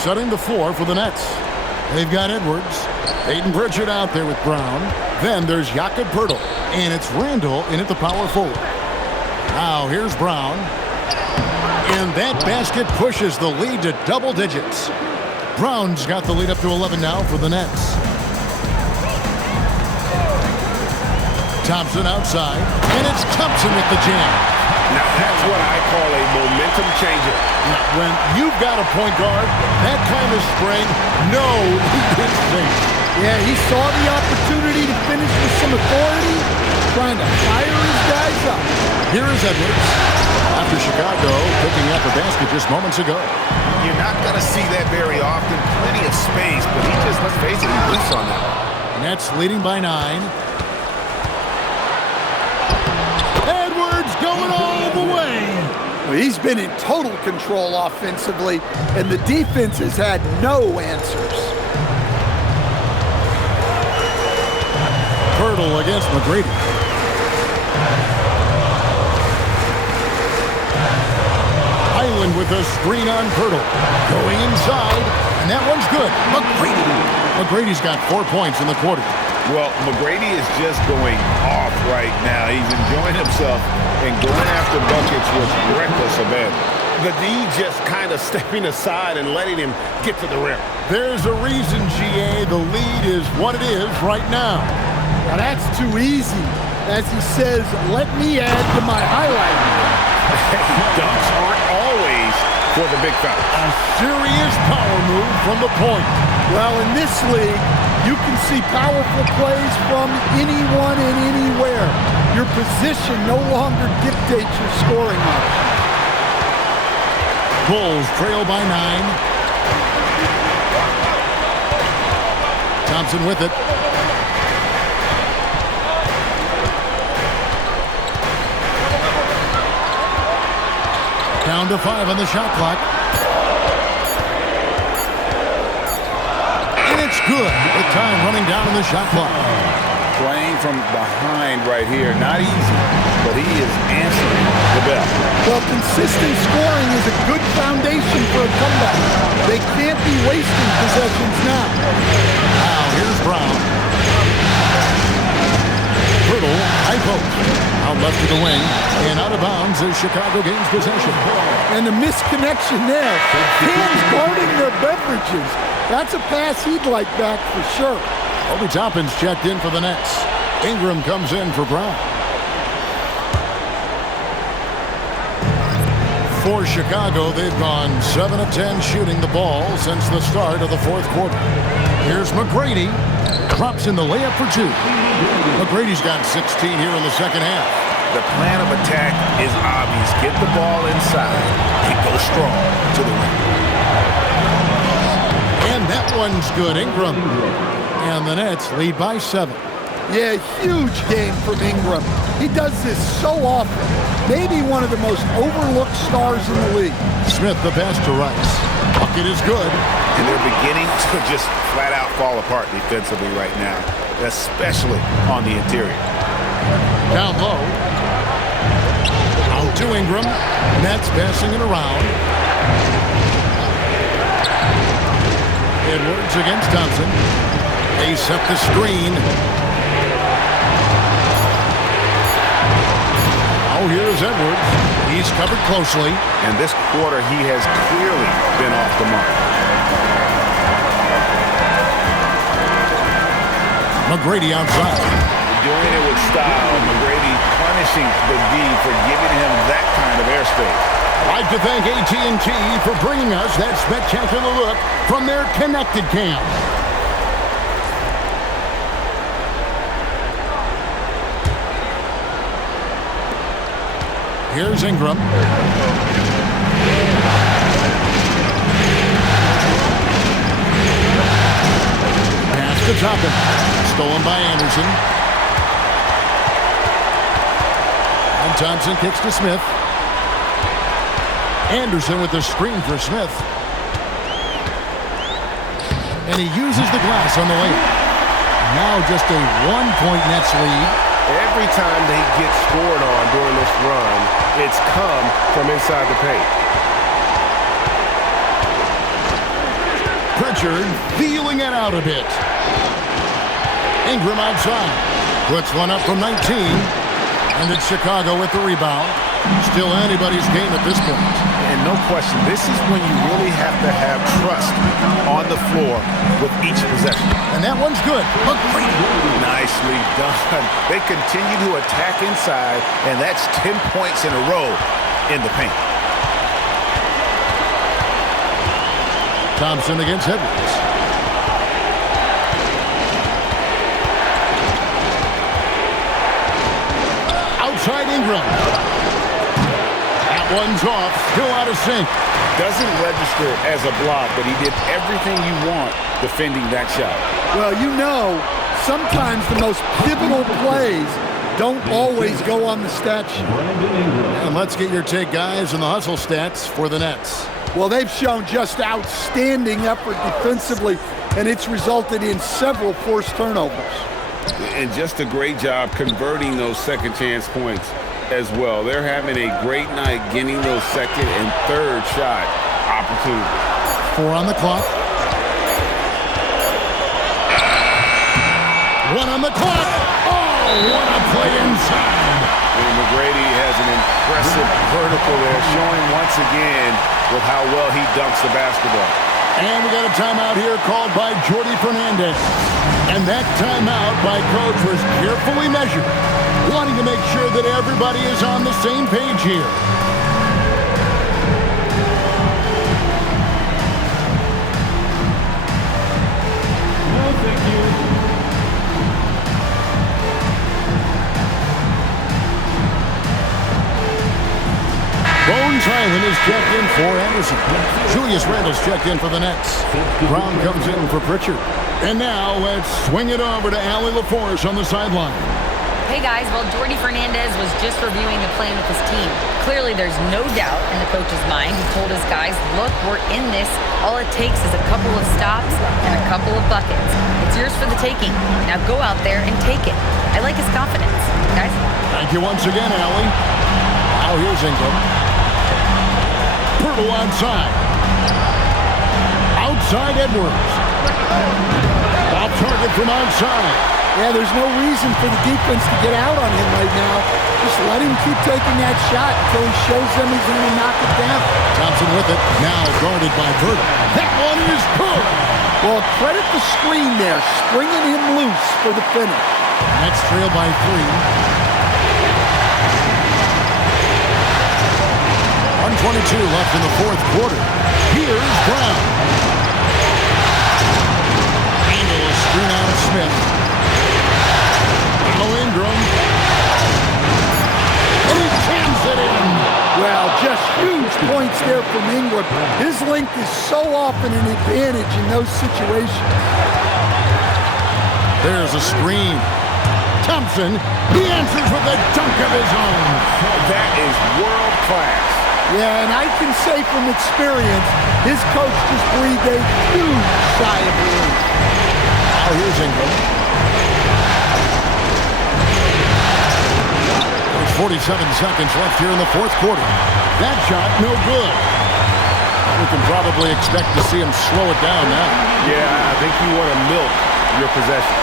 setting the floor for the Nets. They've got Edwards. Peyton Pritchard out there with Brown. Then there's Jakob Poeltl. And it's Randall in at the power forward. Now here's Brown. And that basket pushes the lead to double digits. Brown's got the lead up to 11 now for the Nets. Thompson outside. And it's Thompson with the jam. Now that's what I call a momentum changer. Now, when you've got a point guard, that kind of spring, no, he didn't think. Yeah, he saw the opportunity to finish with some authority, trying to fire his guys up. Here is Edwards. After Chicago picking up a basket just moments ago. You're not going to see that very often. Plenty of space, but he just, let's face it, he loose on that. Nets leading by 9. Edwards going all the way. Well, he's been in total control offensively, and the defense has had no answers. Poeltl against McGrady. Highland with a screen on Poeltl. Going inside, and that one's good. McGrady's got 4 points in the quarter. Well, McGrady is just going off right now. He's enjoying himself and going after buckets with reckless abandon. The D just kind of stepping aside and letting him get to the rim. There's a reason, GA, the lead is what it is right now. Now that's too easy. As he says, let me add to my highlight. Dunks aren't always for the big fella. A serious power move from the point. Well, in this league, you can see powerful plays from anyone and anywhere. Your position no longer dictates your scoring much. Bulls trail by 9. Thompson with it. Down to 5 on the shot clock. And it's good with time running down on the shot clock. Playing from behind right here, not easy, but he is answering the bell. Well, consistent scoring is a good foundation for a comeback. They can't be wasting possessions now. Now here's Brown. Poeltl, high post. Out left to the wing, and out of bounds as Chicago gains possession. And the misconnection there. Hands guarding their beverages. That's a pass he'd like back for sure. Obi Toppin's checked in for the Nets. Ingram comes in for Brown. For Chicago, they've gone 7 of 10 shooting the ball since the start of the fourth quarter. Here's McGrady. Drops in the layup for 2. McGrady's got 16 here in the second half. The plan of attack is obvious. Get the ball inside and go strong to the rim. And that one's good. Ingram. And the Nets lead by 7. Yeah, huge game from Ingram. He does this so often. Maybe one of the most overlooked stars in the league. Smith the pass to Rice. Bucket is good. And they're beginning to just flat out fall apart defensively right now, especially on the interior. Down low. Out to Ingram. Nets passing it around. Edwards against Thompson. They set the screen. Oh, here's Edwards. He's covered closely. And this quarter, he has clearly been off the mark. McGrady outside. Doing it with style. McGrady punishing the D for giving him that kind of airspace. I'd like to thank AT&T for bringing us that spectacular look from their Connected Cam. Here's Ingram. Pass to Toppin. Stolen by Anderson. And Thompson kicks to Smith. Anderson with the screen for Smith. And he uses the glass on the layup. Now just a 1-point Nets lead. Every time they get scored on during this run, it's come from inside the paint. Pritchard feeling it out a bit. Ingram outside. Puts one up from 19. And it's Chicago with the rebound. Still anybody's game at this point. And no question, this is when you really have to have trust on the floor with each possession. And that one's good. McGrady. Nicely done. They continue to attack inside, and that's 10 points in a row in the paint. Thompson against Edwards. Outside Ingram. That one's off. Still out of sync. Doesn't register as a block, but he did everything you want defending that shot. Well, you know, sometimes the most pivotal plays don't always go on the stat sheet. And let's get your take, guys, on the hustle stats for the Nets. Well, they've shown just outstanding effort defensively, and it's resulted in several forced turnovers. And just a great job converting those second chance points as well. They're having a great night getting those second and third shot opportunities. 4 on the clock. 1 on the clock. Oh, what a play inside. And McGrady has an impressive vertical there, showing once again with how well he dunks the basketball. And we got a timeout here called by Jordi Fernandez. And that timeout by Coach was carefully measured, wanting to make sure that everybody is on the same page here. No, thank you. Bones Hyland is checked in for Anderson. Julius Randle's checked in for the Nets. Brown comes in for Pritchard. And now let's swing it over to Allie LaForce on the sideline. Hey guys, well, Jordi Fernandez was just reviewing the plan with his team. Clearly there's no doubt in the coach's mind. He told his guys, look, we're in this. All it takes is a couple of stops and a couple of buckets. It's yours for the taking. Now go out there and take it. I like his confidence. Guys? Thank you once again, Allie. Now here's Ingram. Pirtle outside. Outside Edwards. Off target from outside. Yeah, there's no reason for the defense to get out on him right now. Just let him keep taking that shot until he shows them he's going to knock it down. Thompson with it. Now guarded by Pirtle. That one is good. Well, credit the screen there, springing him loose for the finish. Nets trail by 3. 1:22 left in the fourth quarter. Here's Brown. Angle a screen out of Smith. Now Ingram. And he jams it in. Well, just huge points there from Ingram. His length is so often an advantage in those situations. There's a screen. Thompson, he answers with a dunk of his own. That is world class. Yeah, and I can say from experience, his coach just breathed a huge sigh of relief. Now here's Ingram. There's 47 seconds left here in the fourth quarter. That shot, no good. We can probably expect to see him slow it down now. Yeah, I think you want to milk your possession.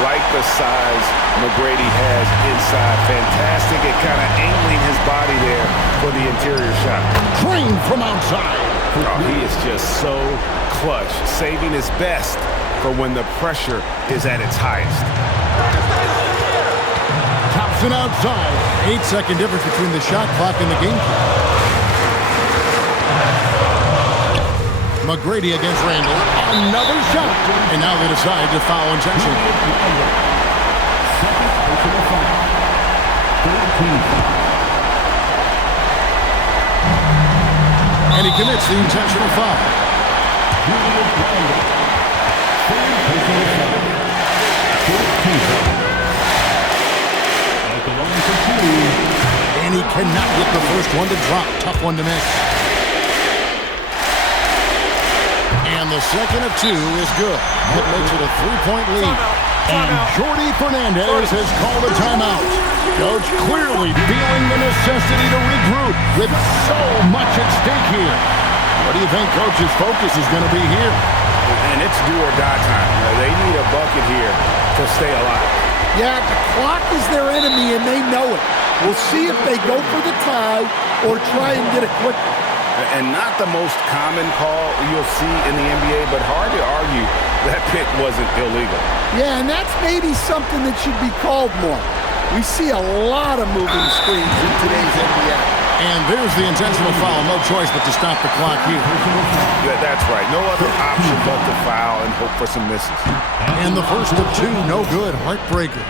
Like the size McGrady has inside. Fantastic at kind of angling his body there for the interior shot. Drained from outside. Oh, he is just so clutch, saving his best for when the pressure is at its highest. Thompson outside. 8-second difference between the shot clock and the game clock. McGrady against Randle. Another shot. And now they decide to foul intentionally. And he commits the intentional foul. And he cannot get the first one to drop. Tough one to make. And the second of 2 is good. That makes it a 3-point lead. And Jordi Fernandez has called a timeout. Coach clearly feeling the necessity to regroup with so much at stake here. What do you think Coach's focus is going to be here? And it's do or die time. They need a bucket here to stay alive. Yeah, the clock is their enemy, and they know it. We'll see if they go for the tie or try and get it quick. And not the most common call you'll see in the NBA, but hard to argue that pick wasn't illegal. Yeah, and that's maybe something that should be called more. We see a lot of moving screens in today's NBA. And there's the intentional foul. No choice but to stop the clock here. That's right. No other option but to foul and hope for some misses. And the first of two, no good. Heartbreaker.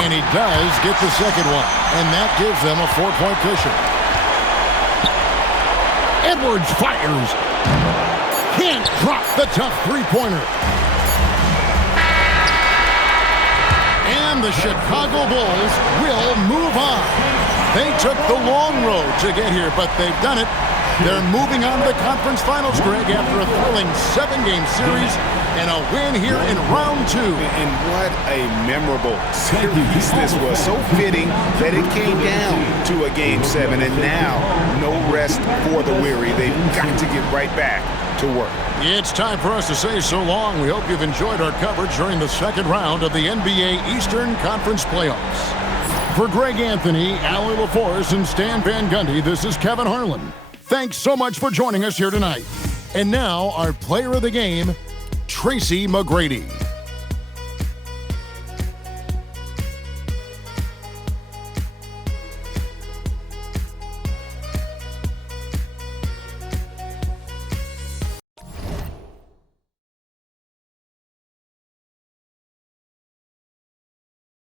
And he does get the second one. And that gives them a 4-point cushion. Edwards fires. Can't drop the tough three-pointer. And the Chicago Bulls will move on. They took the long road to get here, but they've done it. They're moving on to the conference finals, Greg, after a thrilling 7-game series and a win here in round 2. And what a memorable series this was. So fitting that it came down to a Game 7, and now no rest for the weary. They've got to get right back to work. It's time for us to say so long. We hope you've enjoyed our coverage during the second round of the NBA Eastern Conference Playoffs. For Greg Anthony, Allie LaForce, and Stan Van Gundy, this is Kevin Harlan. Thanks so much for joining us here tonight. And now, our player of the game, Tracy McGrady.